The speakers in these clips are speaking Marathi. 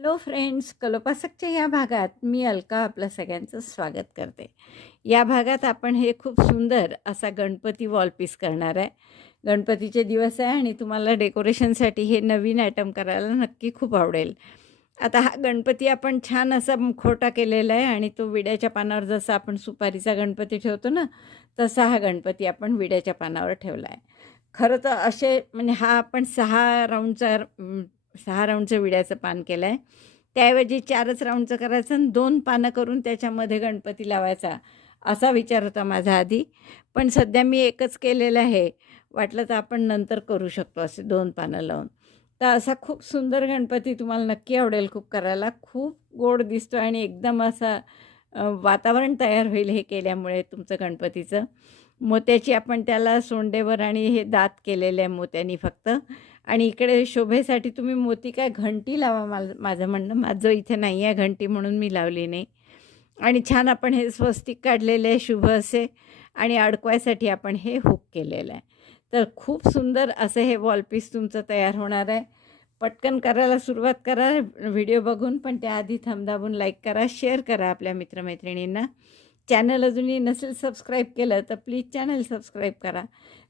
हॅलो फ्रेंड्स, कलोपासकच्या या भागात मी अलका आपलं सगळ्यांचं स्वागत करते. या भागात आपण हे खूप सुंदर असा गणपती वॉलपीस करणार आहे. गणपतीचे दिवस आहे आणि तुम्हाला डेकोरेशनसाठी हे नवीन आयटम करायला नक्की खूप आवडेल. आता हा गणपती आपण छान असा मुखवटा केलेला आहे आणि तो विड्याच्या पानावर जसा आपण सुपारीचा गणपती ठेवतो ना, तसा हा गणपती आपण विड्याच्या पानावर ठेवला आहे. खरं तर असे म्हणजे हा आपण 6 राऊंडचं विड्याचं पान केलं आहे. त्याऐवजी 4च राऊंडचं करायचं आणि 2 पानं करून त्याच्यामध्ये गणपती लावायचा, असा विचार होता माझा आधी. पण सध्या मी एकच केलेलं आहे. वाटलं तर आपण नंतर करू शकतो असे 2 पानं लावून. तर असा खूप सुंदर गणपती तुम्हाला नक्की आवडेल खूप करायला. खूप गोड दिसतो आणि एकदम असा वातावरण तयार होईल हे केल्यामुळे तुमचं गणपतीचं. मोत्याची आपण त्याला सोंडेवर आणि हे दात केलेले आहे मोत्यांनी फक्त. आणि इकडे शोभेसाठी तुम्ही मोती काय घंटी लावा, माझं म्हणणं. माझं इथे नाही आहे घंटी म्हणून मी लावली नाही. आणि छान आपण हे स्वस्तिक काढलेले आहे शुभ असे आणि अडकवायसाठी आपण हे हुक केलेलं आहे. तर खूप सुंदर असं हे वॉलपीस तुमचं तयार होणार आहे. पटकन करायला सुरुवात करा व्हिडिओ बघून, पण त्याआधी थंब दाबून लाईक करा, शेअर करा आपल्या मित्रमैत्रिणींना. चॅनल अजूनही नसेल सबस्क्राईब केलं तर प्लीज चॅनल सबस्क्राईब करा.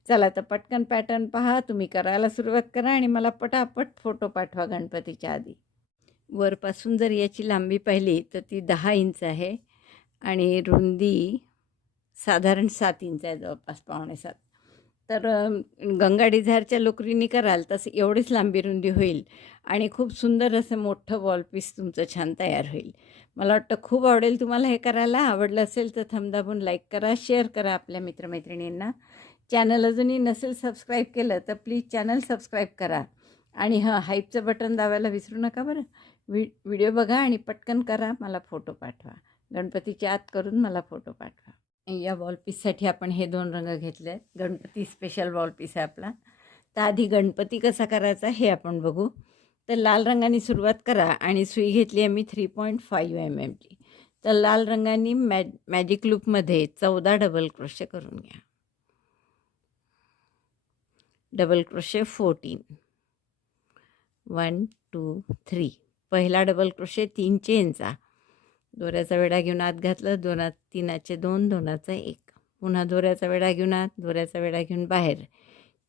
चला तर पटकन पॅटर्न पहा, तुम्ही करायला सुरुवात करा आणि मला पटापट फोटो पाठवा गणपतीच्या आधी. वरपासून जर याची लांबी पाहिली तर ती 10 इंच आहे आणि रुंदी साधारण 7 इंच आहे, जवळपास 5.7. तर गंगा डिझायरच्या लोकरीने कराल तसं एवढीच लांबी रुंदी होईल आणि खूप सुंदर असं मोठं वॉलपीस तुमचं छान तयार होईल. मला वाटतं खूप आवडेल तुम्हाला हे करायला. आवडलं असेल तर थंब दाबून लाईक करा, शेअर करा आपल्या मित्रमैत्रिणींना. चॅनल अजूनही नसेल सबस्क्राईब केलं तर प्लीज चॅनल सबस्क्राईब करा आणि हाईपचं बटन दाबायला विसरू नका बरं. व्हिडिओ बघा आणि पटकन करा, मला फोटो पाठवा. गणपतीच्या आत करून मला फोटो पाठवा. या वॉलपीससाठी आपण हे 2 रंग घेतले आहेत. गणपती स्पेशल वॉलपीस आहे आपला. तर आधी गणपती कसा करायचा हे आपण बघू. तर लाल रंगाने सुरुवात करा आणि सुई घेतली आहे मी 3.5 mm ची. तर लाल रंगाने मॅजिक लूपमध्ये 14 डबल क्रोशे करून घ्या. Double crochet 14, 1 2 3. पहिला डबल क्रोशे 3 चेनचा, दोऱ्याचा वेढा घेऊन आत घातलं, 3चे 2, 2चा 1. पुन्हा दोऱ्याचा वेढा घेऊन आत, दोऱ्याचा वेढा घेऊन बाहेर,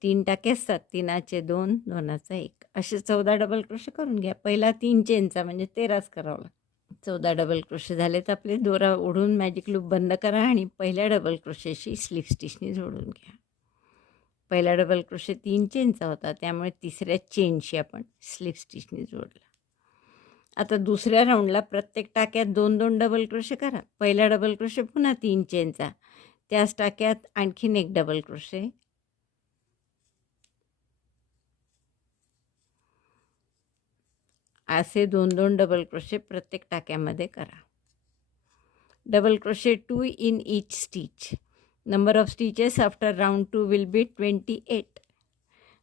3 टाके असतात, 3चे 2, 2चा 1. असे 14 डबल क्रोशे करून घ्या. पहिला 3 चेनचा म्हणजे 13च करावं लागतं. 14 डबल क्रोशे झालेत आपले. दोरा ओढून मॅजिक लूप बंद करा आणि पहिल्या डबल क्रोशेशी स्लिप स्टिचनी जोडून घ्या. पहिला डबल क्रोशे 3 चेनचा होता, त्यामुळे तिसऱ्या चेनशी आपण स्लिप स्टिचनी जोडला. आता दुसऱ्या राऊंडला प्रत्येक टाक्यात 2-2 डबल क्रोशे करा. पहिला डबल क्रोशे पुन्हा 3 चेनचा, त्याच टाक्यात आणखीन 1 डबल क्रोशे, असे 2-2 डबल क्रोशे प्रत्येक टाक्यामध्ये करा. Double crochet 2 in each stitch. Number of stitches after round 2 will be 28.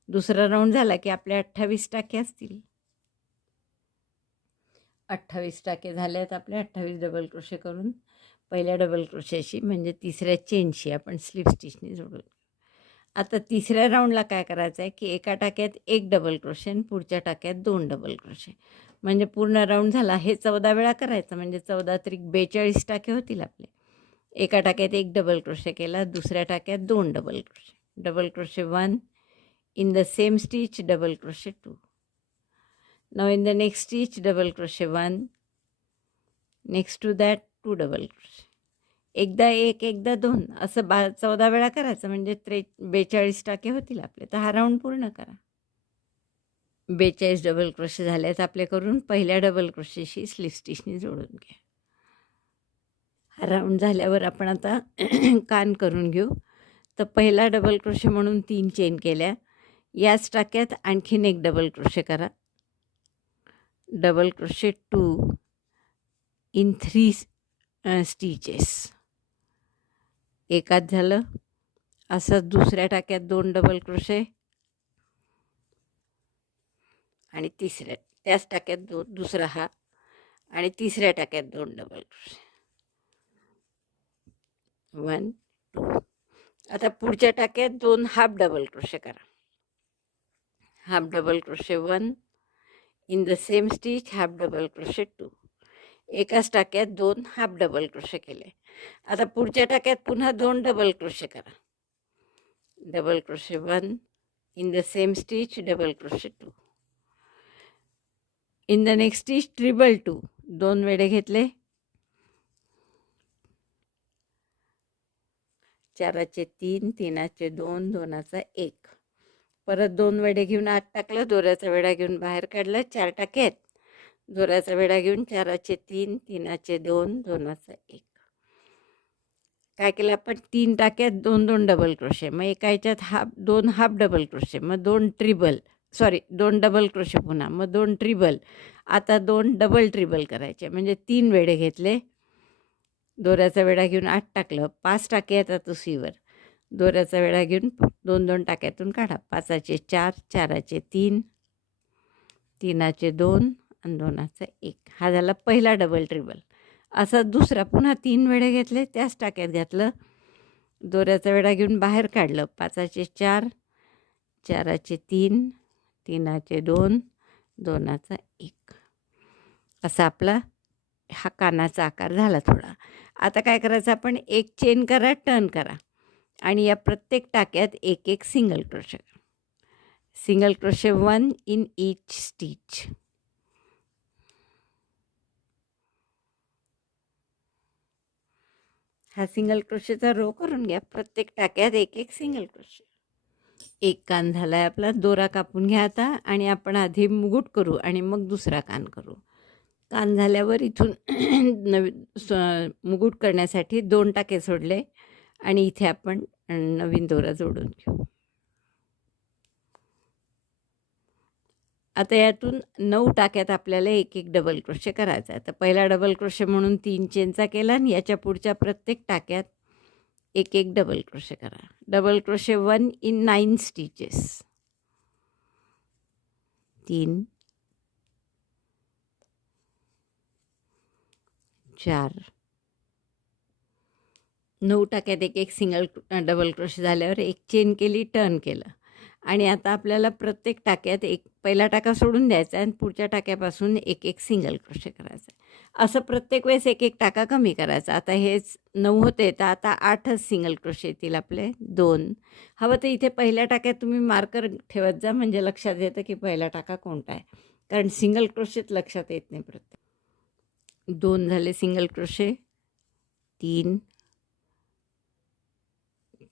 दुसरा राऊंड झाला की आपल्या 28 टाके असतील. 28 टाके झाले आहेत आपले. 28 डबल क्रोशे करून पहिल्या डबल क्रोशेशी म्हणजे तिसऱ्या चेनशी आपण स्लिप स्टिचनी जोडू. आता तिसऱ्या राऊंडला काय करायचं आहे की एका टाक्यात 1 डबल क्रोशे आणि पुढच्या टाक्यात 2 डबल क्रोशे, म्हणजे पूर्ण राऊंड झाला. हे 14 वेळा करायचं म्हणजे 14 त्रिक 42 टाके होतील आपले. एका टाक्यात 1 डबल क्रोशे केला, दुसऱ्या टाक्यात 2 double crochet. Double crochet 1 in the same stitch, double crochet 2. Now in the next stitch double crochet 1, next to that 2 double crochet. एकदा 1 एकदा 2 असं 14 वेळा करायचं म्हणजे 42 टाके होतील आपले. तर हा राऊंड पूर्ण करा. 42 डबल क्रोशे झालेत आपले करून. पहिल्या डबल क्रोशेशी स्लिप स्टिचनी जोडून घ्या. हा राऊंड झाल्यावर आपण आता कान करून घेऊ. तर पहिला डबल क्रोशे म्हणून 3 चेन केल्या. याच टाक्यात आणखीन 1 डबल क्रोशे करा. Double crochet 2 in 3 stitches. एकाच झालं. असंच दुसऱ्या टाक्यात 2 डबल क्रोशे आणि तिसऱ्या त्याच टाक्यात दुसरा हा आणि तिसऱ्या टाक्यात 2 डबल क्रोशे, 1 2. आता पुढच्या टाक्यात 2 हाफ डबल क्रोशे करा. Half double crochet 1 in the same stitch half double crochet 2. एकाच टाक्यात 2 हाफ डबल क्रोशे केले. आता पुढच्या टाक्यात पुन्हा 2 डबल क्रोशे करा. Double crochet 1 in the same stitch double crochet 2. In the next stitch treble 2. 2 वेढे घेतले, 4चे 3, 3चे 2, 2चा 1. परत 2 वेढे घेऊन आत टाकलं, दोऱ्याचा वेढा घेऊन बाहेर काढलं. 4 टाक्यात दोऱ्याचा वेढा घेऊन 4चे 3, 3चे 2, 2चा 1. काय केलं आपण? 3 टाक्यात 2 2 डबल क्रोशे, मग एका ह्याच्यात 2 हाफ डबल क्रोशे, मग 2 ट्रिबल, 2 डबल क्रोशे पुन्हा, मग 2 ट्रिबल. आता 2 डबल ट्रिबल करायचे, म्हणजे 3 वेढे घेतले, दोऱ्याचा वेढा घेऊन आत टाकलं. 5 टाके येतात उसीवर, दोऱ्याचा वेढा घेऊन 2 2 टाक्यातून काढा. 5चे 4, 4चे 3, 3चे 2 आणि 2चा 1. हा झाला पहिला डबल ट्रिबल. असा दुसरा पुन्हा 3 वेढे घेतले, त्याच टाक्यात घातलं, दोऱ्याचा वेढा घेऊन बाहेर काढलं. 5चे 4, 4चे 3, 3चे 2, 2चा 1. असा आपला हा कानाचा आकार झाला थोडा. आता काय करायचं आपण? एक चेन करा, टर्न करा आणि या प्रत्येक टाक्यात एक एक सिंगल क्रोशे करा. Single crochet 1 in each stitch. हा सिंगल क्रोशेचा रो करून घ्या. प्रत्येक टाक्यात एक एक सिंगल क्रोशे. एक कान झाला आहे आपला. दोरा कापून घ्या आता आणि आपण आधी मुकुट करू आणि मग दुसरा कान करू. कान झाल्यावर इथून मुकुट करण्यासाठी 2 टाके सोडले आणि इथे आपण नवीन दोरा जोडून घेऊ. आता यातून 9 टाक्यात आपल्याला एक एक डबल क्रोशे करायचा आहे. तर पहिला डबल क्रोशे म्हणून 3 चेनचा केला आणि याच्या पुढच्या प्रत्येक टाक्यात एक एक डबल क्रोशे करा. Double crochet 1 in 9 stitches. 3, 4, 9 टाक्यात एक एक सिंगल डबल क्रोशे झाल्यावर एक चेन केली, टर्न केलं आणि आता आपल्याला प्रत्येक टाक्यात एक पहिला टाका सोडून द्यायचा आणि पुढच्या टाक्यापासून एक एक सिंगल क्रोशे करायचा. असं प्रत्येक वेळेस एक एक टाका कमी करायचा. आता हेच 9 होते, तर आता 8च सिंगल क्रोशे येतील आपले. 2. हवं तर इथे पहिल्या टाक्यात तुम्ही मार्कर ठेवत जा, म्हणजे लक्षात येतं की पहिला टाका कोणता आहे, कारण सिंगल क्रोशेत लक्षात येत नाही प्रत्येक. 2 झाले सिंगल क्रोशे. 3,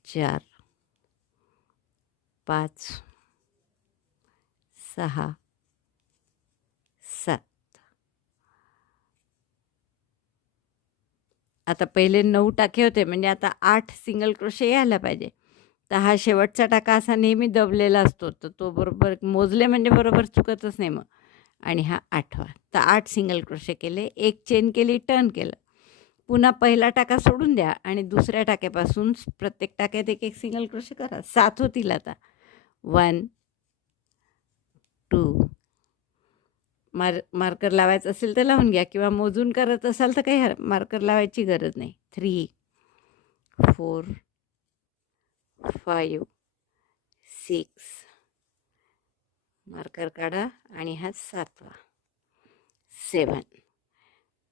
4, 5, 6, 7. आता पहिले 9 टाके होते, म्हणजे आता 8 सिंगल क्रोशे यायला पाहिजे. तर हा शेवटचा टाका असा नेहमी दबलेला असतो, तर तो बरोबर मोजले म्हणजे बरोबर चुकतच नाही मग. आणि हा 8वा. तर 8 सिंगल क्रोशे केले, एक चेन केली, टर्न केलं. पुन्हा पहिला टाका सोडून द्या आणि दुसऱ्या टाक्यापासून प्रत्येक टाक्यात एक एक सिंगल क्रोशे करा. 7 होतील आता. 1, 2. मार्कर लावायचं असेल तर लावून घ्या, किंवा मोजून करत असाल तर काही मार्कर लावायची गरज नाही. 3, 4, 5, 6. मार्कर काढा आणि हा 7वा. 7.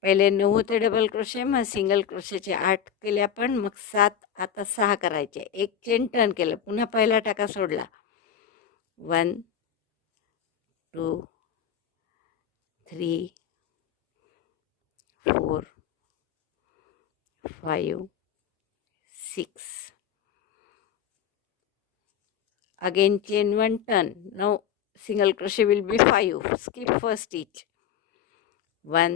पहिले 9 होते डबल क्रोशे, मग सिंगल क्रोशेचे 8 केले आपण, मग 7. आता 6 करायचे. एक चेन टर्न केलं, पुन्हा पहिला टाका सोडला. 1, 2, 3, 4, 5, 6. Again chain 1, turn. Now single crochet will be 5. Skip first stitch. 1,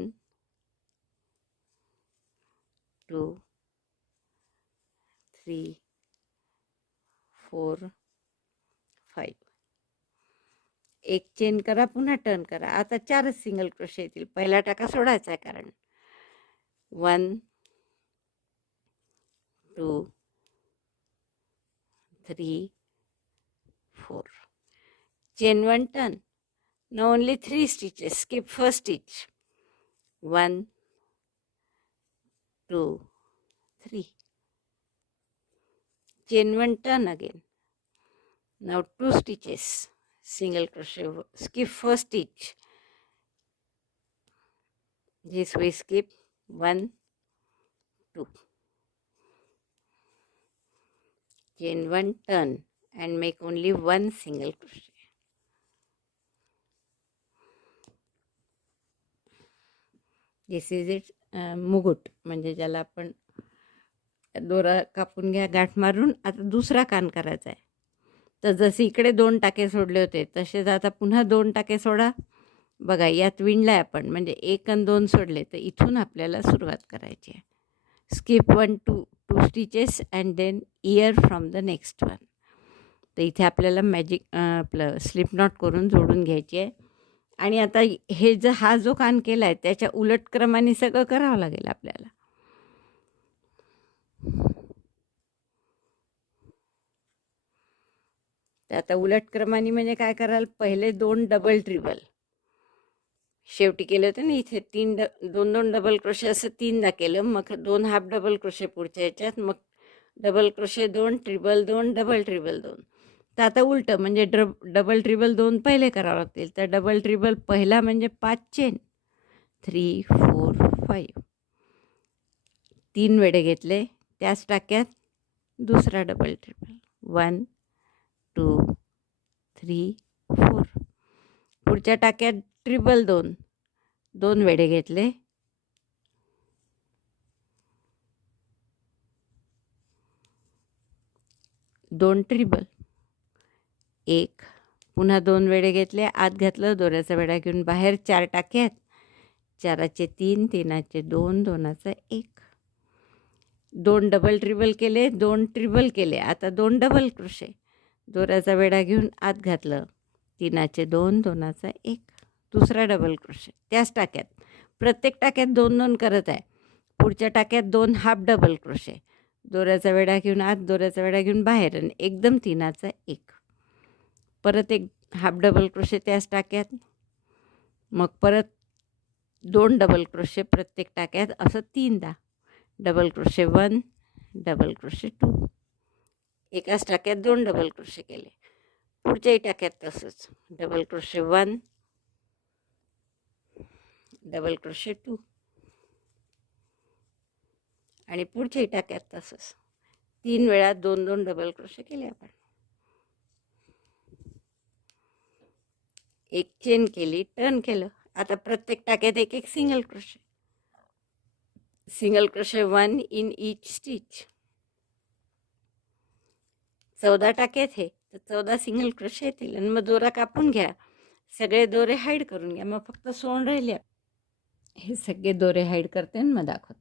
2, 3, 4, 5. एक चेन करा, पुन्हा टर्न करा. आता 4 सिंगल क्रोशे येतील. पहिला टाका सोडायचा आहे, कारण 1, 2, 3, 4. Chain 1, turn. Now only 3 stitches. Skip first stitch. 1, 2, 3. Chain 1, turn again. Now 2 stitches. Single crochet. Skip first stitch. this we skip 1 2 chain 1, turn and make only one single crochet. This is it मुकुट, म्हणजे ज्याला आपण दोरा कापून घ्या गाठ मारून. आता दुसरा कान करायचा आहे. तर जसे इकडे 2 टाके सोडले होते तसेच आता पुन्हा 2 टाके सोडा. बघा यात विणला आहे आपण, म्हणजे 1 आणि 2 सोडले, तर इथून आपल्याला सुरुवात करायची आहे. स्किप 1 2 stitches and then year from the next one. तर इथे आपल्याला मॅजिक आपलं स्लिप नॉट करून जोडून घ्यायची आहे. आणि आता हे हा जो कान केला आहे त्याच्या उलट क्रमाने सगळं करावं लागेल आपल्याला. तर आता उलट क्रमाने म्हणजे काय कराल, पहिले 2 डबल ट्रिबल शेवटी केले होते ना, इथे 2 डबल क्रोशे असं 3दा केलं, मग 2 हाफ डबल क्रोशे पुढच्या याच्यात, मग डबल क्रोशे 2 ट्रिबल 2 डबल ट्रिबल 2. तर आता उलटं म्हणजे डबल ट्रिबल 2 पहिले करावं लागतील. तर डबल ट्रिबल पहिला म्हणजे 5 चेन 3 4 5, 3 वेडे घेतले, त्याच टाक्यात दुसरा डबल ट्रिबल 1 2 3 4. पुढच्या टाक्यात ट्रिबल 2, 2 वेडे घेतले, 2 ट्रिबल 1, पुन्हा 2 वेडे घेतले, आत घातलं, दोऱ्याचा वेढा घेऊन बाहेर 4 टाक्यात, 4चे 3 3चे 2 2चा 1, 2 डबल ट्रिबल केले, 2 ट्रिबल केले. आता 2 डबल क्रोशे, दोऱ्याचा वेढा घेऊन आत घातलं, 3चे 2 2चा 1, दुसरा डबल क्रोशे त्याच टाक्यात. प्रत्येक टाक्यात 2 2 करत आहे. पुढच्या टाक्यात 2 हाफ डबल क्रोशे, दोऱ्याचा वेढा घेऊन आत, दोऱ्याचा वेढा घेऊन बाहेर, आणि एकदम 3चा 1, परत एक हाफ डबल क्रोशे त्याच टाक्यात, मग परत 2 डबल क्रोशे प्रत्येक टाक्यात, असं 3दा. डबल क्रोशे 1 डबल क्रोशे 2, एकाच टाक्यात 2 डबल क्रोशे केले. पुढच्याही टाक्यात तसंच, डबल क्रोशे 1 डबल क्रोशे 2, आणि पुढच्याही टाक्यात तसंच 3 वेळा 2 2 डबल क्रोशे केले आपण. एक चेन केली, टर्न केलं. आता प्रत्येक टाक्यात एक एक single crochet, single crochet 1 in each stitch. 14 टाक्यात हे, तर 14 सिंगल क्रोशे येतील. आणि मग दोरा कापून घ्या, सगळे दोरे हाईड करून घ्या, मग फक्त सोंड राहिले. हे सगळे दोरे हाईड करते आणि मग दाखवते.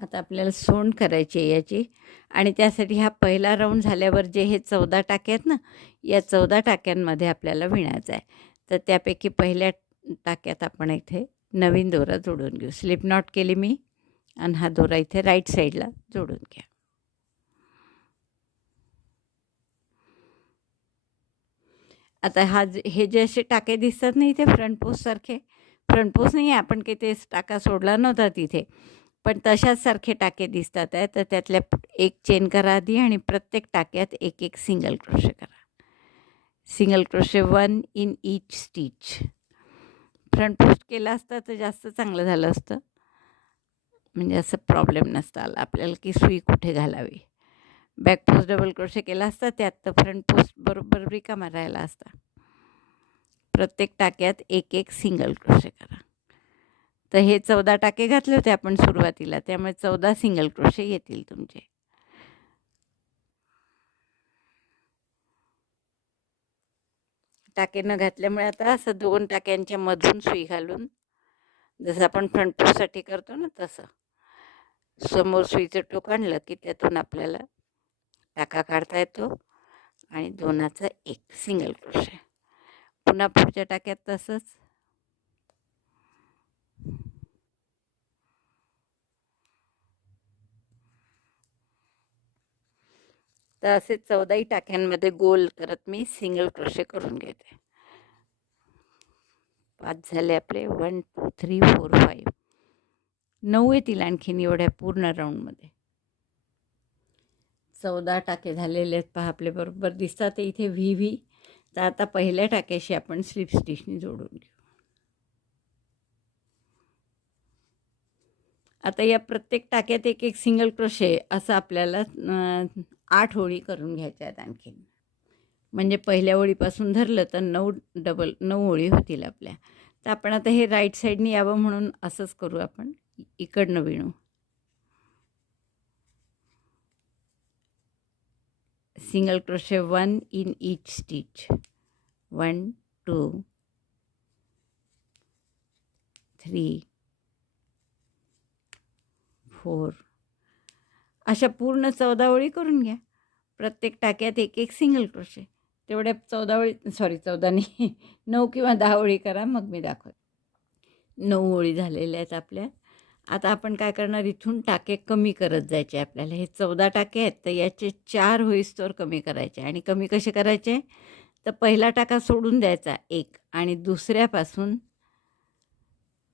आता आपल्याला सोंड करायची आहे याची, आणि त्यासाठी हा पहिला राऊंड झाल्यावर जे हे 14 टाके आहेत ना, या 14 टाक्यांमध्ये आपल्याला विणायचं आहे. तर त्यापैकी पहिल्या टाक्यात आपण इथे नवीन दोरा जोडून घेऊ. स्लिप नॉट केली मी, आणि हा दोरा इथे राईट साईडला जोडून घ्या. आता हे जे असे टाके दिसतात ना इथे फ्रंट पोस्टसारखे, फ्रंट पोस्ट नाही आहे, आपण काही ते टाका सोडला नव्हता तिथे, पण तशाच सारखे टाके दिसतात आहे. तर त्यातल्या एक चेन करा आधी, आणि प्रत्येक टाक्यात एक एक सिंगल क्रोशे करा. Single crochet 1 in each stitch. Front post केला असता तर जास्त चांगलं झालं असतं, म्हणजे असं प्रॉब्लेम नसता आला आपल्याला की सुई कुठे घालावी. बॅक पोस्ट डबल क्रोशे केला असता त्यात, तर फ्रंट पोस्ट बरोबर रिकामा राहिला असता. प्रत्येक टाक्यात एक एक सिंगल क्रोशे करा. तर हे 14 टाके घातले होते आपण सुरुवातीला, त्यामुळे 14 सिंगल क्रोशे येतील तुमचे. टाके न घातल्यामुळे आता असं 2 टाक्यांच्या मधून सुई घालून, जसं आपण फ्रंट पोस्टसाठी करतो ना तसं, समोर सुईचं टोक आणलं की त्यातून आपल्याला टाका काढता येतो, आणि 2चा 1 सिंगल क्रोशे. पुन्हा पुढच्या टाक्यात तसंच. तर असे 14ही टाक्यांमध्ये गोल करत मी सिंगल क्रोशे करून घेते. 5 झाले आपले. 1 2 3 4 5, 9 येतील आणखीन एवढ्या पूर्ण राऊंडमध्ये. 14 टाके झालेले आहेत पहा, आपले बरोबर दिसतात इथे व्ही व्ही. तर आता पहिल्या टाक्याशी आपण स्लिप स्टिचनी जोडून घेऊ. आता या प्रत्येक टाक्यात एक एक सिंगल क्रोशे असं आपल्याला 8 ओळी करून घ्यायच्या आहेत आणखीन. म्हणजे पहिल्या ओळीपासून धरलं तर 9 ओळी होतील आपल्या. तर आपण आता हे राईट साईडनी यावं म्हणून असंच करू आपण. इकडनं विणू. Single crochet 1 in each stitch. 1 2 3 4 अशा पूर्ण 14 ओळी करून घ्या. प्रत्येक टाक्यात एक एक सिंगल क्रोशे. तेवढ्या 14 ओळी, सॉरी 14 नाही 9 किंवा 10 ओळी करा, मग मी दाखवते. 9 ओळी झालेल्या आहेत आपल्या. आता आपण काय करणार, इथून टाके कमी करत जायचे आपल्याला. हे 14 टाके आहेत, तर याचे 4 होईस्तोवर कमी करायचे. आणि कमी कसे करायचे, तर पहिला टाका सोडून द्यायचा एक, आणि दुसऱ्यापासून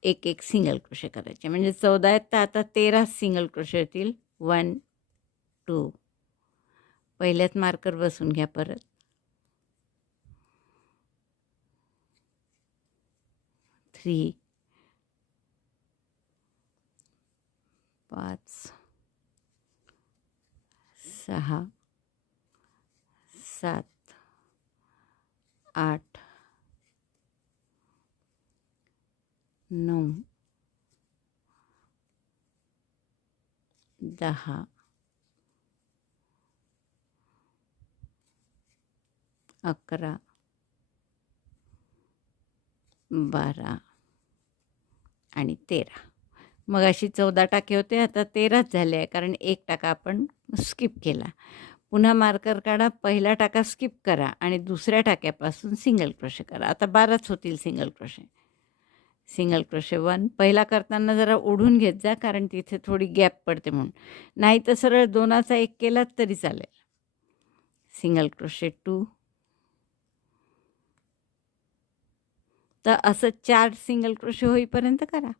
एक एक सिंगल क्रोशे करायचे. म्हणजे 14 आहेत, तर आता 13 सिंगल क्रोशे होतील. 1 2 पहिल्यात मार्कर बसून घ्या. परत 3 5 6 7 8 9 10 11 12 आणि 13. मग अशी 14 टाके होते, आता 13च झाले आहे, कारण एक टाका आपण स्किप केला. पुन्हा मार्कर काढा, पहिला टाका स्किप करा आणि दुसऱ्या टाक्यापासून सिंगल क्रोशे करा. आता 12च होतील सिंगल क्रोशे. सिंगल क्रोशे 1 पहिला करताना जरा ओढून घेत जा, कारण तिथे थोडी गॅप पडते म्हणून. नाही तर सरळ 2चा 1 केलात तरी चालेल. Single crochet 2. तर असं 4 सिंगल क्रोशे होईपर्यंत करा.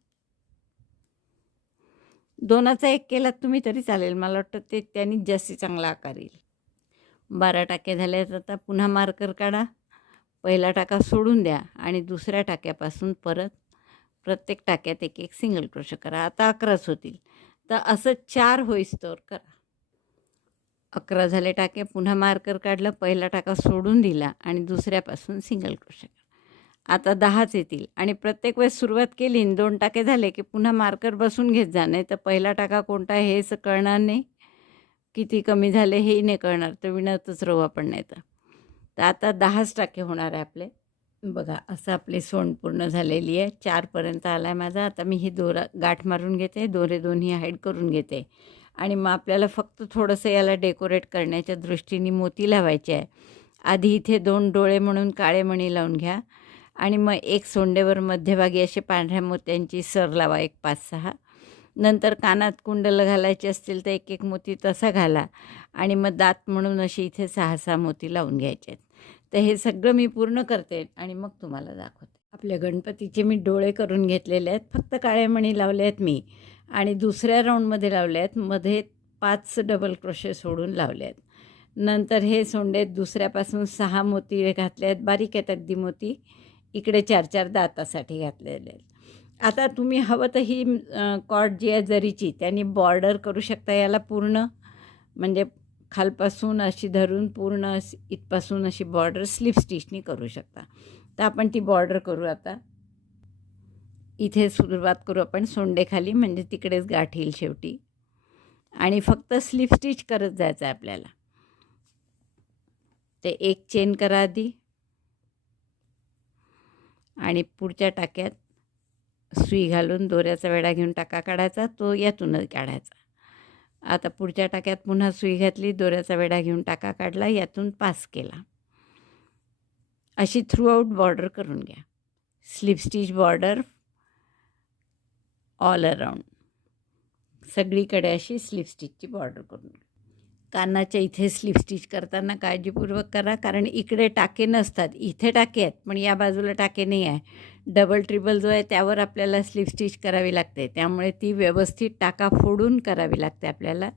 2चा 1 केलात तुम्ही तरी चालेल, मला वाटतं ते त्यांनी जास्ती चांगला आकार येईल. 12 टाके झाले आहेत. आता पुन्हा मार्कर काढा, पहिला टाका सोडून द्या आणि दुसऱ्या टाक्यापासून परत प्रत्येक टाक्यात एक एक सिंगल क्रोशे करा. आता 11च होतील, तर असं 4 होईस्तोवर करा. 11 झाले टाके. पुन्हा मार्कर काढलं, पहिला टाका सोडून दिला आणि दुसऱ्यापासून सिंगल क्रोशे करा. आता 10च येतील. आणि प्रत्येक वेळेस सुरुवात केली, 2 टाके झाले की पुन्हा मार्कर बसून घेत जा, नाही तर पहिला टाका कोणता हेच कळणार नाही, किती कमी झाले हेही नाही कळणार, तर विणतच राहू आपण नाही तर. तर आता 10च टाके होणार आहे आपले. बघा, असं आपली सोंड पूर्ण झालेली आहे. 4पर्यंत आला आहे माझा. आता मी ही गाठ मारून घेते, दोरे दोन्ही हाईड करून घेते. आणि मग आपल्याला फक्त थोडंसं याला डेकोरेट करण्याच्या दृष्टीने मोती लावायचे आहे. आधी इथे 2 डोळे म्हणून काळे मणी लावून घ्या, आणि मग एक सोंडेवर मध्यभागी असे पांढऱ्या मोत्यांची सर लावा, एक 5-6. नंतर कानात कुंडलं घालायचे असतील तर एक एक मोती तसा घाला, आणि मग दात म्हणून अशी इथे 6-6 मोती लावून घ्यायचे आहेत. तर हे सगळं मी पूर्ण करते आणि मग तुम्हाला दाखवते. आपल्या गणपतीचे मी डोळे करून घेतलेले आहेत. फक्त काळे मणी लावले आहेत मी, आणि दुसऱ्या राऊंडमध्ये लावले आहेत. मध्ये 5 डबल क्रोशे सोडून लावले आहेत. नंतर हे सोंडे दुसऱ्यापासून 6 मोती घातले आहेत, बारीक आहेत अगदी मोती. इकडे 4-4 दातासाठी घातलेले आहेत. आता तुम्ही हवं तर ही कॉर्ड जी आहे जरीची, त्यांनी बॉर्डर करू शकता याला पूर्ण, म्हणजे खालपासून अशी धरून पूर्ण इथपासून अशी बॉर्डर स्लिप स्टिचनी करू शकता. तर आपण ती बॉर्डर करू. आता इथे सुरुवात करू आपण सोंडेखाली, म्हणजे तिकडेच गाठ येईल शेवटी, आणि फक्त स्लिप स्टिच करत जायचं आहे आपल्याला. ते एक चेन करा आधी, आणि पुढच्या टाक्यात सुई घालून दोऱ्याचा वेढा घेऊन टाका काढायचा, तो यातूनच काढायचा. आता पुढच्या टाक्यात पुन्हा सुई घातली, दोऱ्याचा वेढा घेऊन टाका काढला, यातून पास केला. अशी थ्रूआउट बॉर्डर करून घ्या. Slip stitch border all around, सगळीकडे अशी स्लिप स्टिचची बॉर्डर करून घ्या. कानाच्या इथे स्लिप स्टिच करताना काळजीपूर्वक करा, कारण इकडे टाके नसतात. इथे टाके आहेत पण या बाजूला टाके नाही आहे. डबल ट्रिबल जो आहे त्यावर आपल्याला स्लिप स्टिच करावी लागते, त्यामुळे ती व्यवस्थित टाका फोडून करावी लागते आपल्याला.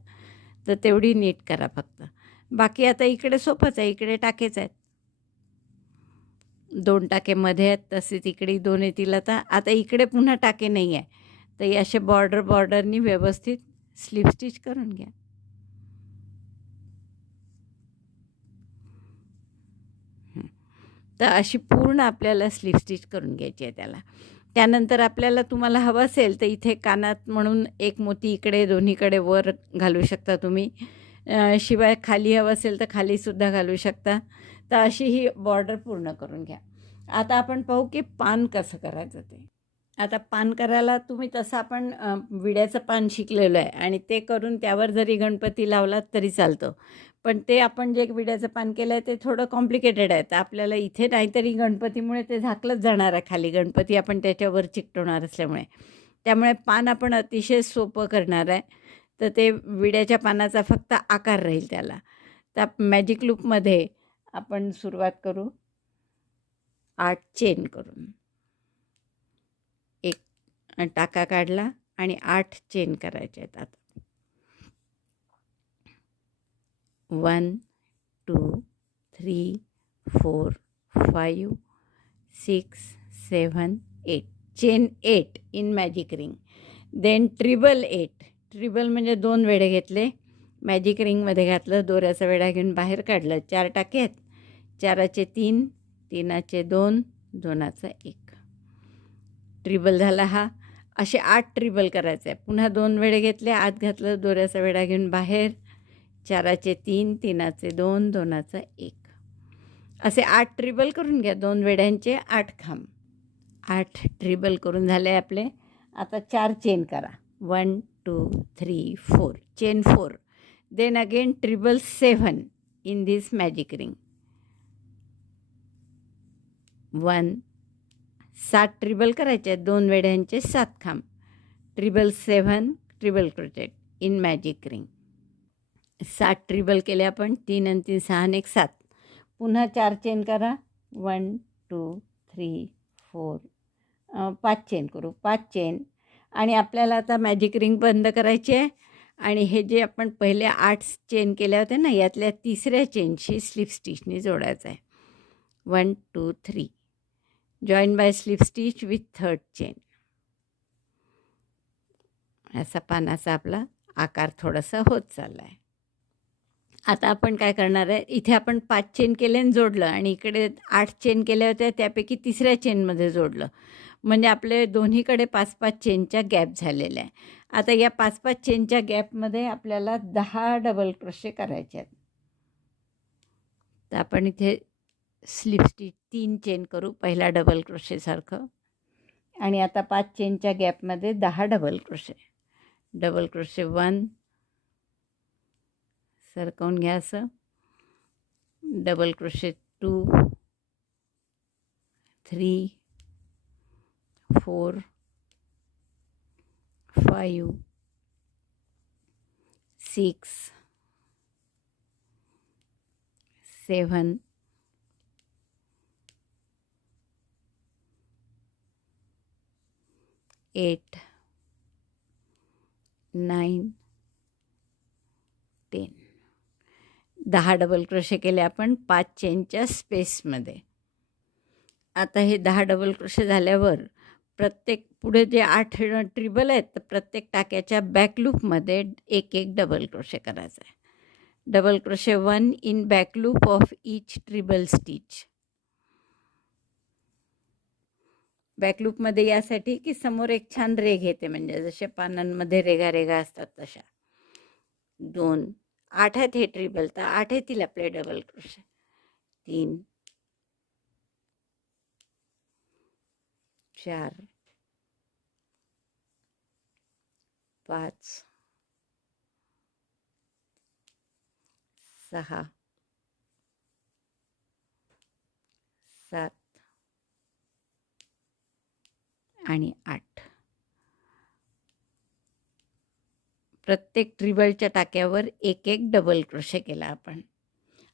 तर तेवढी नीट करा फक्त. बाकी आता इकडे सोपंच आहे, इकडे टाकेच आहेत. 2 टाके मध्ये आहेत, तसेच इकडे 2 येतील. आता इकडे पुन्हा टाके नाही आहे, तर हे असे बॉर्डरनी व्यवस्थित स्लिप स्टिच करून घ्या. तर अशी पूर्ण आपल्याला स्लिप स्टिच करून घ्यायची आहे त्याला. त्यानंतर आपल्याला तुम्हाला हवं असेल तर इथे कानात म्हणून एक मोती इकडे दोन्हीकडे वर घालू शकता तुम्ही. शिवाय खाली हवं असेल तर खालीसुद्धा घालू शकता. तर अशी ही बॉर्डर पूर्ण करून घ्या. आता आपण पाहू की पान कसं करायचं ते. आता पान करायला तुम्ही तसं आपण विड्याचं पान शिकलेलं आहे आणि ते करून त्यावर जरी गणपती लावलात तरी चालतं. पण ते आपण जे विड्याचं पान केलं आहे ते थोडं कॉम्प्लिकेटेड आहे. तर आपल्याला इथे नाहीतरी गणपतीमुळे ते झाकलंच जाणार आहे खाली. गणपती आपण त्याच्यावर चिकटवणार असल्यामुळे. त्यामुळे पान आपण अतिशय सोपं करणार आहे. तर ते विड्याच्या पानाचा फक्त आकार राहील त्याला. तर मॅजिक लूपमध्ये आपण सुरुवात करू 8 चेन करून. एक टाका काढला आणि 8 चेन करायचे आहेत आता. 1 2 3 4 5 6 7 8 chain 8 in magic ring. Then treble 8. Treble म्हणजे 2 वेढे घेतले, मॅजिक रिंगमध्ये घातलं, दोऱ्याचा वेढा घेऊन बाहेर काढलं. 4 टाके आहेत, 4चे 3, 3चे 2, 2चा 1. ट्रिबल झाला हा. असे 8 ट्रिबल करायचे आहे. पुन्हा 2 वेढे घेतले, आत घातलं, दोऱ्याचा वेढा घेऊन बाहेर, 4चे 3, 3चे 2, 2चा 1. असे 8 ट्रिबल करून घ्या. 2 वेढ्यांचे 8 खांब. 8 ट्रिबल करून झाले आपले. आता 4 चेन करा. 1 2 3 4 chain 4. Then again treble 7 in this magic ring. 1 7 treble करायचे आहेत. 2 वेढ्यांचे 7 खांब. Treble 7 treble crochet in magic ring. 7 treble केले आपण. 3 आणि 3 6 आणि 1 7. पुन्हा 4 चेन करा. 1 2 3 4 5 चेन करू. 5 चेन. आणि आपल्याला आता मॅजिक रिंग बंद करायची आहे आणि हे जे आपण पहिले 8 चेन केल्या होत्या ना, यातल्या तिसऱ्या चेनशी स्लिप स्टिचनी जोडायचं आहे. 1 2 3 join by slip stitch with 3rd chain. असा पानाचा आपला आकार थोडासा होत चालला आहे. आता आपण काय करणार आहे, इथे आपण 5 चेन केले आणि जोडलं आणि इकडे 8 चेन केल्या होत्या त्यापैकी तिसऱ्या चेनमध्ये जोडलं. म्हणजे आपले दोन्हीकडे 5-5 चेनच्या गॅप झालेल्या आहे. आता या 5-5 चेनच्या गॅपमध्ये आपल्याला 10 डबल क्रोशे करायचे आहेत. तर आपण इथे स्लिप स्टिच 3 चेन करू पहिला डबल क्रोशेसारखं. आणि आता 5 चेनच्या गॅपमध्ये 10 डबल क्रोशे. डबल क्रोशे 1 सरकवून घ्या असं. Double crochet 2 3 4 5 6 7 8 9 10. 10 डबल क्रोशे केले आपण 5 चेनच्या स्पेसमध्ये. आता हे 10 डबल क्रोशे झाल्यावर प्रत्येक पुढे जे 8 ट्रिबल आहेत तर प्रत्येक टाक्याच्या बॅक लूपमध्ये एक एक डबल क्रोशे करायचा आहे. Double crochet 1 in back loop of each treble stitch. Back लूपमध्ये यासाठी की समोर एक छान रेघ येते, म्हणजे जसे पानांमध्ये रेगा रेगा असतात तशा. 2 8 आहेत हे ट्रिबल, तर 8 येतील आपले डबल क्रोशे. 3 4 5 6 7 आणि 8. प्रत्येक ट्रिबलच्या टाक्यावर एक एक डबल क्रोशे केला आपण.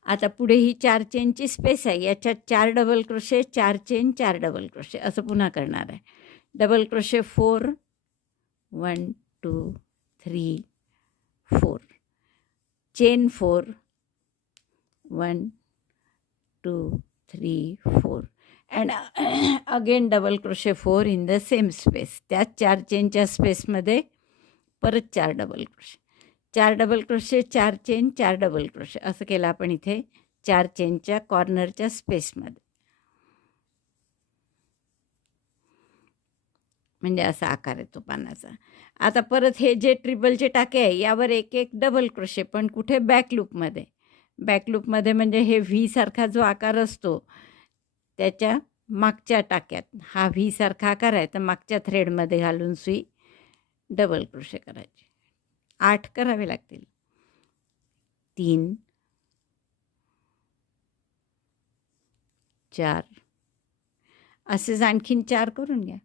आता पुढे ही 4 चेनची स्पेस आहे, याच्यात 4 double crochet, 4 chain, 4 double crochet असं पुन्हा करणार आहे. Double crochet 4 1 2 3 4 chain 4 1 2 3 4 and again double crochet 4 in the same space. त्याच 4 चेनच्या स्पेसमध्ये परत 4 double crochet, 4 double crochet, 4 chain, 4 double crochet असं केलं आपण इथे 4 चेनच्या कॉर्नरच्या स्पेसमध्ये. म्हणजे असा आकार येतो पानाचा. आता परत हे जे ट्रिबलचे टाके आहे यावर एक एक डबल क्रोशे, पण कुठे बॅक लूपमध्ये. बॅक लूपमध्ये म्हणजे हे व्ही सारखा जो आकार असतो त्याच्या मागच्या टाक्यात हा व्ही सारखा आकार आहे, तर मागच्या थ्रेडमध्ये घालून सुई डबल क्रोशे करायचे. 8 करावे लागतील. 3 4 असेच आणखीन 4 करून घ्या.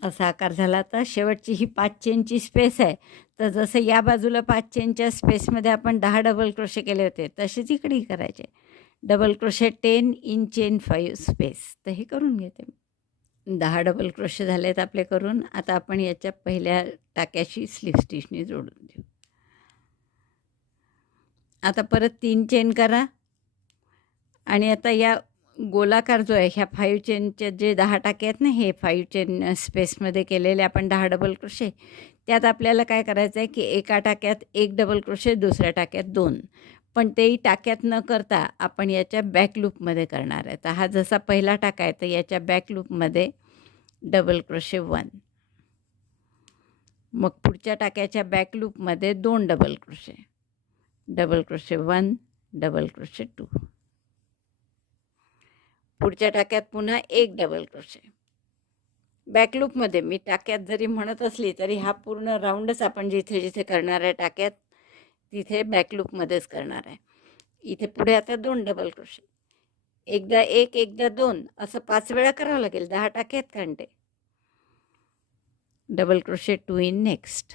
असा आकार झाला. तर शेवटची ही 5 चेनची स्पेस आहे, तर जसं या बाजूला 5 चेनच्या स्पेसमध्ये आपण 10 डबल क्रोशे केले होते तसेच इकडेही करायचे. Double crochet 10 in chain 5 space. तर हे करून घेते. 10 डबल क्रोशे झाले आहेत आपले करून. आता आपण याच्या पहिल्या टाक्याशी स्लिप स्टिचने जोडून देऊ. आता परत 3 चेन करा आणि आता या गोलाकार जो आहे ह्या 5 चेनचे जे 10 टाके आहेत ना, हे 5 चेन स्पेसमध्ये केलेले आपण 10 डबल क्रोशे, त्यात आपल्याला काय करायचं आहे की एका टाक्यात 1 डबल क्रोशे, दुसऱ्या टाक्यात 2, पण तेही टाक्यात न करता आपण याच्या बॅक लूपमध्ये करणार आहे. तर हा जसा पहिला टाका आहे तर याच्या बॅक लूपमध्ये डबल क्रोशे 1, मग पुढच्या टाक्याच्या बॅक लूपमध्ये 2 double crochet, double crochet 1, double crochet 2, पुढच्या टाक्यात पुन्हा 1 डबल क्रोशे. बॅक लूपमध्ये मी टाक्यात जरी म्हणत असली तरी हा पूर्ण राऊंडच आपण जिथे जिथे करणार आहे टाक्यात तिथे बॅक लूपमध्येच करणार आहे. इथे पुढे आता 2 डबल क्रोशे, एकदा 1, एकदा 2 असं 5 वेळा करावं लागेल. 10 टाके आहेत कांटे. Double crochet 2 in next,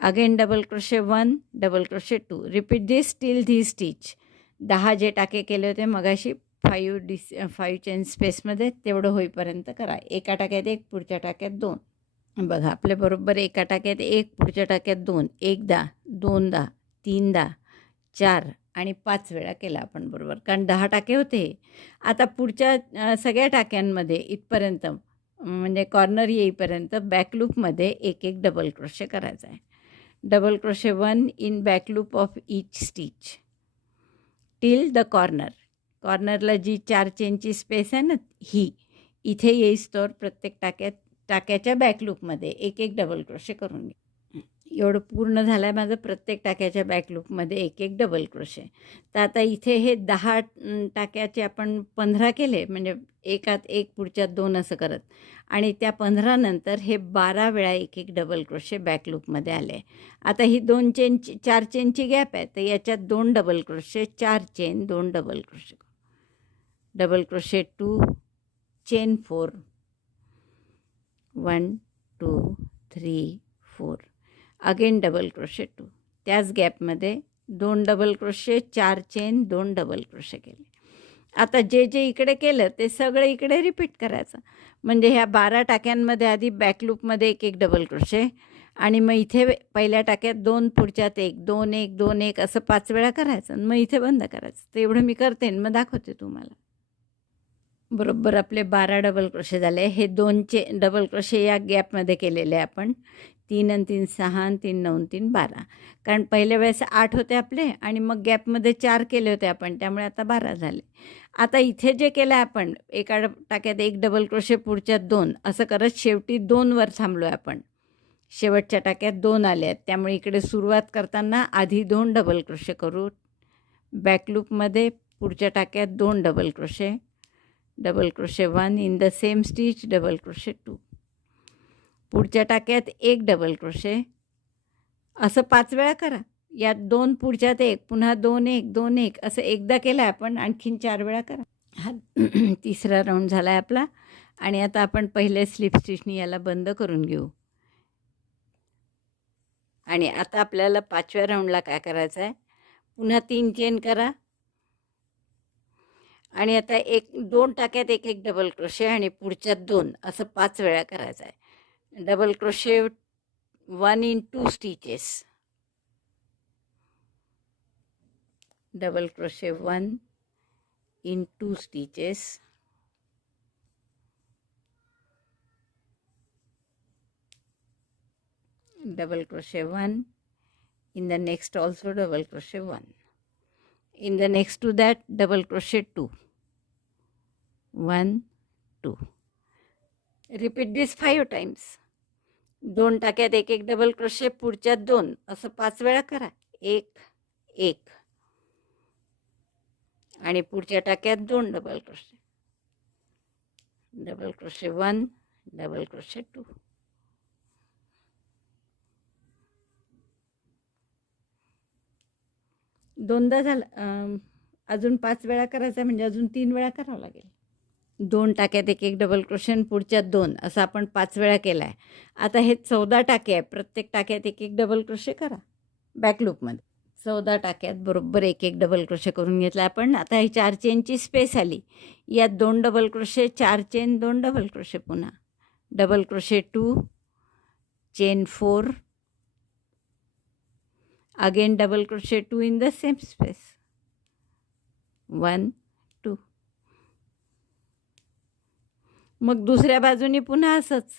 again double crochet 1, double crochet 2. Repeat this till धी स्टिच. 10 जे टाके केले होते मगाशी 5 चेन स्पेसमध्ये तेवढं होईपर्यंत करा. एका टाक्यात 1, पुढच्या टाक्यात 2. बघा आपल्याबरोबर एका टाक्यात 1, पुढच्या टाक्यात 2, एकदा, दोनदा, तीनदा, 4 आणि 5 वेळा केला आपण बरोबर, कारण 10 टाके होते. आता पुढच्या सगळ्या टाक्यांमध्ये इथपर्यंत म्हणजे कॉर्नर येईपर्यंत बॅक लूपमध्ये एक एक डबल क्रोशे करायचा आहे. Double crochet 1 in back loop of each stitch till the corner. कॉर्नरला जी 4 चेनची स्पेस आहे ना ही, इथे येईस्तोवर प्रत्येक टाक्याच्या बॅक लूपमध्ये एक एक डबल क्रोशे करून घे. एवढं पूर्ण झालं आहे माझं. प्रत्येक टाक्याच्या बॅक लूपमध्ये एक एक डबल क्रोशे. तर आता इथे हे 10 टाक्याचे आपण 15 केले, म्हणजे एकात 1, पुढच्यात 2 असं करत, आणि त्या 15 नंतर हे 12 वेळा एक एक डबल क्रोशे बॅक लूपमध्ये आले. आता ही 2 चेनची 4 चेनची गॅप आहे, तर याच्यात 2 double crochet, 4 chain, 2 double crochet, double crochet 2, chain 4, 1 2 3 4, again double crochet 2. त्याच गॅपमध्ये 2 double crochet, 4 chain, 2 double crochet केले. आता जे जे इकडे केलं ते सगळं इकडे रिपीट करायचं. म्हणजे ह्या 12 टाक्यांमध्ये आधी बॅक लूपमध्ये एक एक डबल क्रोशे, आणि मग इथे पहिल्या टाक्यात 2, पुढच्यात 1, 2 1 2 1 असं 5 वेळा करायचं, आणि मग इथे बंद करायचं. तर एवढं मी करते आणि मग दाखवते तुम्हाला. बरोबर आपले 12 डबल क्रोशे झाले. हे 2 डबल क्रोशे या गॅपमध्ये केलेले आपण. 3 आणि 3 6 आणि 3 9 3 12, कारण पहिल्या वेळेस 8 होते आपले आणि मग गॅपमध्ये 4 केले होते आपण, त्यामुळे आता 12 झाले. आता इथे जे केलं आहे आपण, एका टाक्यात 1 डबल क्रोशे, पुढच्यात 2 असं करत शेवटी 2 वर थांबलो आहे आपण. शेवटच्या टाक्यात 2 आले आहेत, त्यामुळे इकडे सुरुवात करताना आधी 2 डबल क्रोशे करू. बॅक लूपमध्ये पुढच्या टाक्यात 2 double crochet, double crochet 1 in the same stitch, double crochet 2, पुढच्या टाक्यात 1 डबल क्रोशे, असं 5 वेळा करा. यात 2, पुढच्यात 1, पुन्हा 2 1 2 1 असं एकदा केलं आपण, आणखीन 4 वेळा करा. हा तिसरा राऊंड झाला आहे आपला. आणि आता आपण पहिले स्लिप स्टिचनी याला बंद करून घेऊ. आणि आता आपल्याला 5व्या राऊंडला काय करायचं आहे, पुन्हा 3 चेन करा, आणि आता 2 टाक्यात एक एक डबल क्रोशे आणि पुढच्यात 2 असं 5 वेळा करायचं आहे. Double crochet 1 in 2 stitches, double crochet 1 in 2 stitches, double crochet 1, in the next also double crochet 1, in the next to that double crochet 2, 1, 2. Repeat this 5 times. 2 टाक्यात एक एक डबल क्रोशे, पुढच्या 2 असं 5 वेळा करा. 1 1 आणि पुढच्या टाक्यात 2 double crochet, double crochet 1, double crochet 2. दोनदा झालं. अजून 5 वेळा करायचा म्हणजे अजून 3 वेळा करावं लागेल. 2 टाक्यात एक एक डबल क्रोशे आणि पुढच्या 2 असं आपण 5 वेळा केला आहे. आता हे 14 टाके आहे. प्रत्येक टाक्यात एक एक डबल क्रोशे करा बॅकलूपमध्ये. 14 टाक्यात बरोबर एक एक डबल क्रोशे करून घेतला आपण. आता ही 4 चेनची स्पेस आली. यात 2 double crochet, 4 chain, 2 double crochet, पुन्हा double crochet 2, chain 4, again double crochet 2 in the same space, 1 2. मग दुसऱ्या बाजूनी पुन्हा असंच,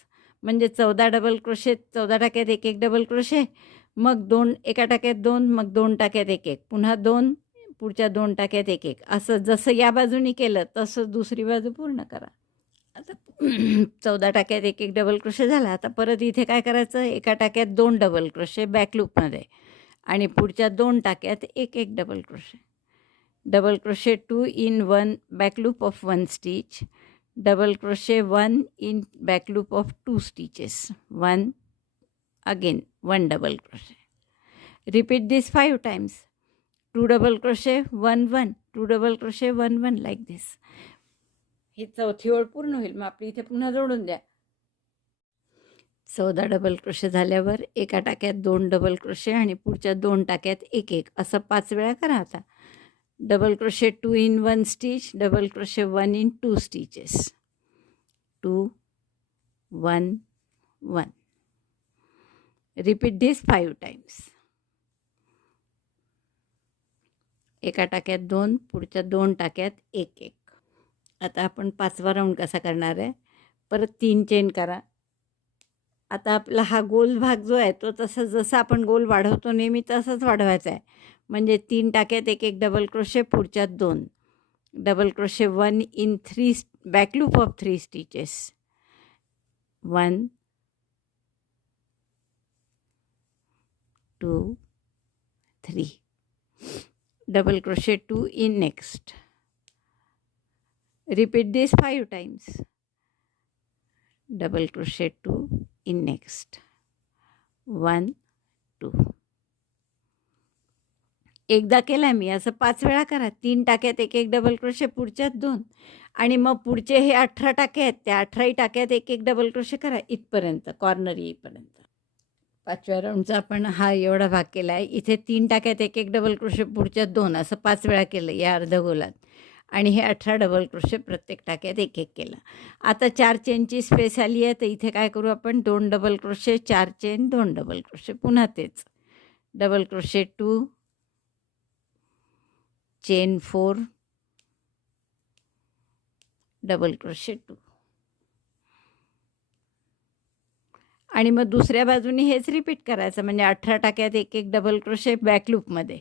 म्हणजे 14 डबल क्रोशे, 14 टाक्यात एक एक डबल क्रोशे, मग 2 एका टाक्यात 2, मग 2 टाक्यात एक एक, पुन्हा 2, पुढच्या 2 टाक्यात एक एक, असं जसं या बाजूनी केलं तसं दुसरी बाजू पूर्ण करा. आता 14 टाक्यात एक एक डबल क्रोशे झाला. आता परत इथे काय करायचं, एका टाक्यात 2 डबल क्रोशे बॅकलूपमध्ये आणि पुढच्या 2 टाक्यात एक एक double crochet, double crochet 2 in 1 back loop of 1 stitch, double crochet 1 in back loop of 2 stitches, 1, again 1 double crochet. Repeat this 5 times. 2 double crochet 1 1, 2 double crochet 1 1, like this. ही चौथी ओळ पूर्ण होईल. मग आपली इथे पुन्हा जोडून द्या. 14 डबल क्रोशे झाल्यावर एका टाक्यात 2 डबल क्रोशे आणि पुढच्या 2 टाक्यात एक एक, असं 5 वेळा करा. आता double crochet 2 in 1 stitch, double crochet 1 in 2 stitches, 2 1 1. Repeat this 5 times. एका टाक्यात 2, पुढच्या 2 टाक्यात एक एक. आता आपण 5वा राऊंड कसा करणार आहे, परत 3 चेन करा. आता आपला हा गोल भाग जो आहे तो तसा जसा आपण गोल वाढवतो नेहमी तसाच वाढवायचा आहे. म्हणजे 3 टाक्यात एक एक डबल क्रोशे, पुढच्यात 2 double crochet 1 in 3 back loop of 3 stitches, 1 2 3, double crochet 2 in next. Repeat this 5 times. Double crochet 2 in next, 1 2. एकदा केला मी, असं 5 वेळा करा. 3 टाक्यात एक एक डबल क्रोशे, पुढच्यात 2 आणि मग पुढचे हे 18 टाके आहेत, त्या 18ही टाक्यात एक एक डबल क्रोशे करा इथपर्यंत, कॉर्नर येईपर्यंत. 5व्या राऊंडचा आपण हा एवढा भाग केला आहे. इथे 3 टाक्यात एक एक डबल क्रोशे, पुढच्यात 2 असं 5 वेळा केलं या अर्धगोलात आणि हे 18 डबल क्रोशे प्रत्येक टाक्यात एक एक केलं. आता 4 चेनची स्पेस आली आहे, तर इथे काय करू आपण, 2 double crochet, 4 chain, 2 double crochet, पुन्हा तेच double crochet 2, chain 4, double crochet 2 आणि मग दुसऱ्या बाजूने हेच रिपीट करायचं. म्हणजे 18 टाक्यात एक एक डबल क्रोशे बॅकलूपमध्ये.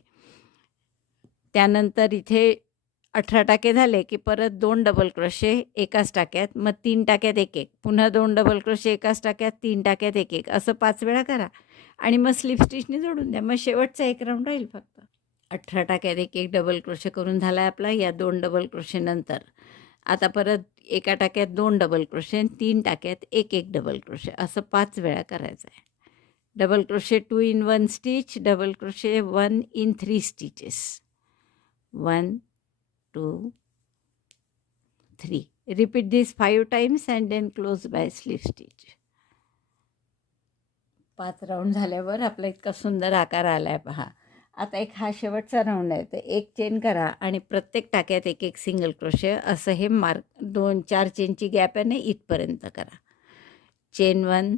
त्यानंतर इथे 18 टाके झाले की परत 2 डबल क्रोशे एकाच टाक्यात, मग 3 टाक्यात एक एक, पुन्हा 2 डबल क्रोशे एकाच टाक्यात, 3 टाक्यात एक एक, असं 5 वेळा करा आणि मग स्लिप स्टिचने जोडून द्या. मग शेवटचा एक राऊंड राहील फक्त. 18 टाक्यात एक एक डबल क्रोशे करून झाला आहे आपला या 2 डबल क्रोशे नंतर. आता परत एका टाक्यात 2 डबल क्रोशे आणि 3 टाक्यात एक एक डबल क्रोशे, असं 5 वेळा करायचं आहे. Double crochet 2 in 1 stitch, double crochet 1 in 3 stitches, 1 2 3. Repeat this 5 times and then close by slip stitch. 5 round झाल्यावर आपला इतका सुंदर आकार आला आहे पहा. आता एक हा शेवटचा राऊंड आहे, तर एक चेन करा आणि प्रत्येक टाक्यात एक एक सिंगल क्रोशे, असं हे मार्क 2-4 चेनची गॅप आहे ना इथपर्यंत करा. Chain 1,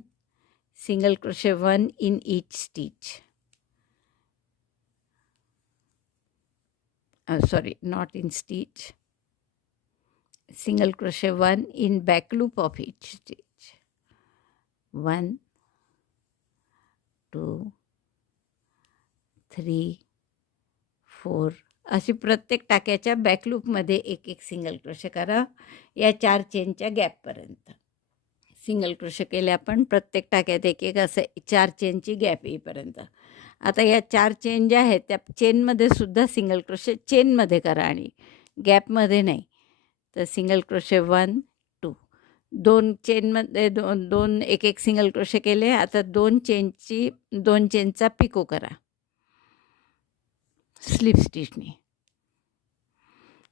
single crochet 1 in each stitch, sorry, not in stitch, single crochet 1 in back loop of each stitch, 1 2 3 4 अशी प्रत्येक टाक्याच्या बॅक लूपमध्ये एक एक सिंगल क्रोशे करा या 4 चेनच्या गॅपपर्यंत. सिंगल क्रोशे केले आपण प्रत्येक टाक्यात एक एक असं 4 चेनची गॅप येईपर्यंत. आता या 4 चेन ज्या आहेत त्या चेनमध्ये सुद्धा सिंगल क्रोशे चेनमध्ये करा आणि गॅपमध्ये नाही. तर सिंगल क्रोशे 1 2 2 चेनमध्ये दोन एक एक सिंगल क्रोशे केले. आता 2 चेनचा पिको करा स्लिप स्टिचने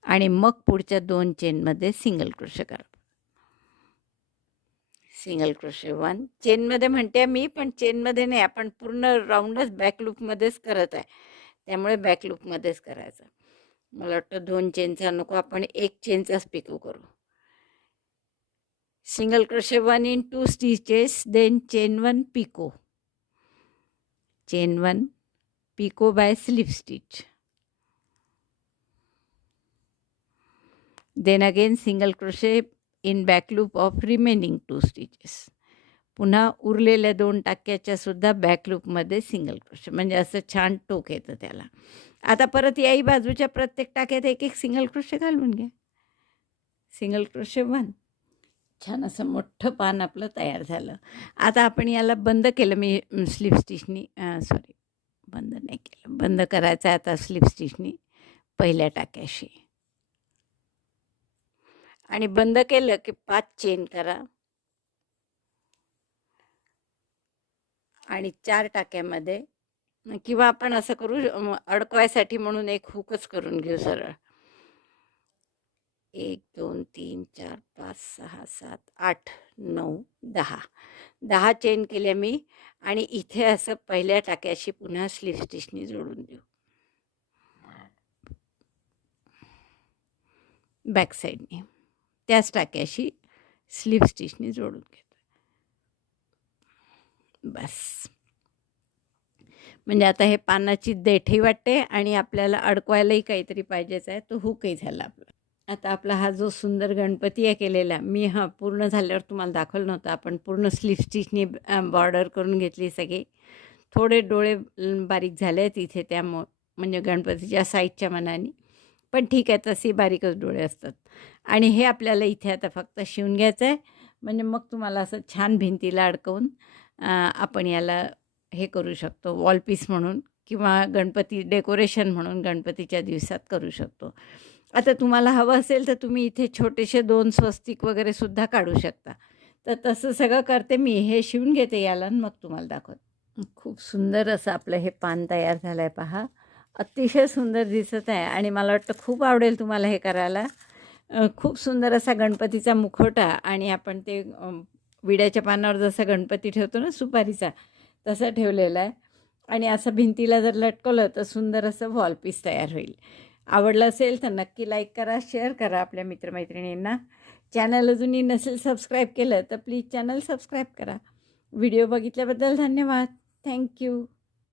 आणि मग पुढच्या 2 चेनमध्ये सिंगल क्रोशे करा. सिंगल क्रोशे 1 चेनमध्ये म्हणते मी, पण चेनमध्ये नाही, आपण पूर्ण राऊंडच बॅक लूपमध्येच करत आहे, त्यामुळे बॅक लूपमध्येच करायचं. मला वाटतं 2 चेनचा नको, आपण 1 चेनचाच पिको करू. Single crochet 1 in 2 stitches, then chain 1 picot, chain 1 picot by slip stitch, then again single crochet in back loop of remaining 2 stitches. पुन्हा उरलेल्या 2 टाक्याच्या सुद्धा बॅक लूपमध्ये सिंगल क्रोशे, म्हणजे असं छान टोक येतं त्याला. आता परत याही बाजूच्या प्रत्येक टाक्यात एक एक सिंगल क्रोशे घालून घ्या. सिंगल क्रोशे 1 छान असं मोठं पान आपलं तयार झालं. आता आपण याला बंद केलं मी स्लिप स्टिचनी, सॉरी बंद नाही केलं, बंद करायचं आहे आता स्लिप स्टिचनी पहिल्या टाक्याशी. आणि बंद केलं की 5 चेन करा आणि 4 टाक्यामध्ये, किंवा आपण असं करू अडकवायसाठी म्हणून एक हुकच करून घेऊ सरळ. 1 2 3 4 5 6 7 8 9 10 चेन केल्या मी आणि इथे असं पहिल्या टाक्याशी पुन्हा स्लिप स्टिचनी जोडून देऊ बॅक साईडने. त्याच टाक्याशी स्लिप स्टिचनी जोडून घेतो. बस, म्हणजे आता हे पानाची देठी वाटते आणि आपल्याला अडकवायलाही काहीतरी पाहिजेच आहे, तो हुकही झाला आपला. आता आपला हा जो सुंदर गणपती आहे केलेला, मी पूर्ण झाल्यावर तुम्हाला दाखवलं नव्हतं. आपण पूर्ण स्लिप स्टिचनी बॉर्डर करून घेतली सगळी. थोडे डोळे बारीक झाले आहेत इथे, म्हणजे गणपतीच्या साईडच्या मनाने, पण ठीक आहे, तशी बारीकच डोळे असतात. आणि हे आपल्याला इथे आता फक्त शिवून घ्यायचं आहे, म्हणजे मग तुम्हाला असं छान भिंतीला अडकवून आपण याला हे करू शकतो वॉलपीस म्हणून, किंवा गणपती डेकोरेशन म्हणून गणपतीच्या दिवसात करू शकतो. आता तुम्हाला हवं असेल तर तुम्ही इथे छोटेसे 2 स्वस्तिक वगैरे सुद्धा काढू शकता. तर तसं सगळं करते मी. हे शिवून घेते याला आणि मग तुम्हाला दाखवते. खूप सुंदर असं आपलं हे पान तयार झालं आहे पहा. अतिशय सुंदर दिसत आहे आणि मला वाटतं खूप आवडेल तुम्हाला हे करायला. खूप सुंदर असा गणपतीचा मुखवटा, आणि आपण ते विड्याच्या पानावर जसा गणपती ठेवतो ना सुपारीचा, तसा ठेवलेला आहे. आणि असं भिंतीला जर लटकवलं तर सुंदर असं वॉलपीस तयार होईल. आवडलं असेल तर नक्की लाईक करा, शेअर करा आपल्या मित्रमैत्रिणींना. चॅनल अजूनही नसेल सबस्क्राईब केलं तर प्लीज चॅनल सबस्क्राईब करा. व्हिडिओ बघितल्याबद्दल धन्यवाद. थँक्यू.